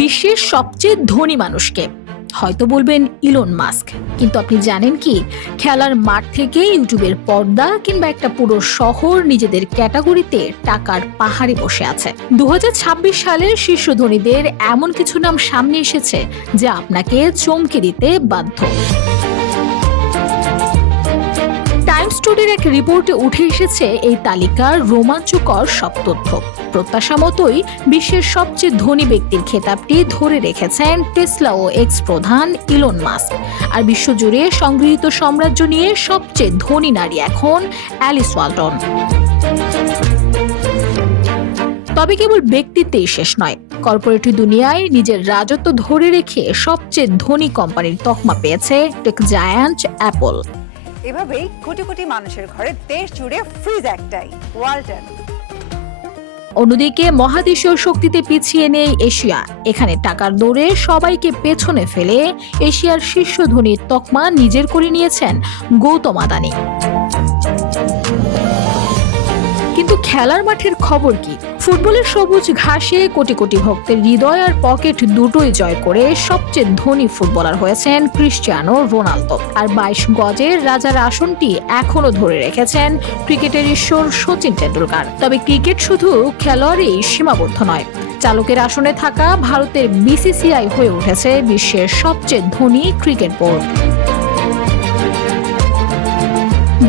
বিশ্বের সবচেয়ে ধনী মানুষকে হয়তো বলবেন ইলন মাস্ক, কিন্তু আপনি জানেন কি খেলার মাঠ থেকে ইউটিউবের পর্দা কিংবা একটা পুরো শহর নিজেদের ক্যাটাগরিতে টাকার পাহাড়ে বসে আছে। 2026 সালের শীর্ষ ধনীদের এমন কিছু নাম সামনে এসেছে যা আপনাকে চমকে দিতে বাধ্য। টাইমস টুডের এক রিপোর্টে উঠে এসেছে এই তালিকার রোমাঞ্চকর সব তথ্য। প্রত্যাশা মতোই বিশ্বের সবচেয়ে ধনী ব্যক্তির খেতাবটি ধরে রেখেছেন টেসলা ও এক্স প্রধান ইলন মাস্ক। আর বিশ্বজুড়ে সংগৃহীত সাম্রাজ্য নিয়ে সবচেয়ে ধনী নারী এখন অ্যালিস ওয়ালটন। তবে কেবল ব্যক্তিত্বেই শেষ নয়, কর্পোরেট দুনিয়ায় নিজের রাজত্ব ধরে রেখে সবচেয়ে ধনী কোম্পানির তকমা পেয়েছে টেক জায়ান্ট অ্যাপল। এভাবেই কোটি কোটি মানুষের ঘরে দেশ জুড়ে ফ্রিজ একটাই, ওয়ালটন। অন্যদিকে মহাদেশীয় শক্তিতে পিছিয়ে নেই এশিয়া। এখানে টাকার দৌড়ে সবাইকে পেছনে ফেলে এশিয়ার শীর্ষ ধনীর তকমা নিজের করে নিয়েছেন গৌতম আদানি। কিন্তু খেলার মাঠের খবর কি? ফুটবলের সবুজ ঘাসে কোটি কোটি ভক্তের হৃদয় আর পকেট দুটোই জয় করে সবচেয়ে ধনী ফুটবলার হয়েছেন ক্রিস্টিয়ানো রোনালদো। আর 22 গজের রাজার আসনটি এখনো ধরে রেখেছেন ক্রিকেটের ঈশ্বর সচিন টেন্ডুলকার। তবে ক্রিকেট শুধু খেলোয়াড়ই সীমাবদ্ধ নয়, চালকের আসনে থাকা ভারতের বিসিসিআই হয়ে উঠেছে বিশ্বের সবচেয়ে ধনী ক্রিকেট বোর্ড।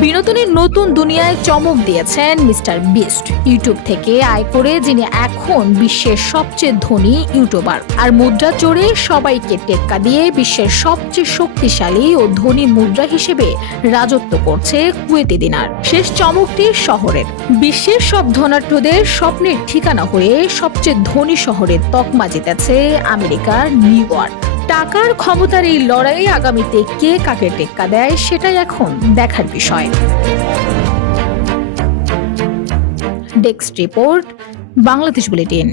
বিনোদনের নতুন দুনিয়ায় চমক দিয়েছেন মিস্টার বিস্ট। ইউটিউব থেকে আয় করে যিনি এখন বিশ্বের সবচেয়ে ধনী ইউটিউবার। আর মুদ্রা চড়ে সবাইকে টেক্কা দিয়ে বিশ্বের সবচেয়ে শক্তিশালী ও ধনী মুদ্রা হিসেবে রাজত্ব করছে কুয়েতি দিনার। শেষ চমকটি শহরের। বিশ্বের সব ধনাঢ্যদের স্বপ্নের ঠিকানা হয়ে সবচেয়ে ধনী শহরের তকমা জিতেছে আমেরিকার নিউ ইয়র্ক। টাকার ক্ষমতার এই লড়াইয়ে আগামীতে কে কাকে টেক্কা দেয় সেটাই এখন দেখার বিষয়। Desk report, Bangladesh bulletin.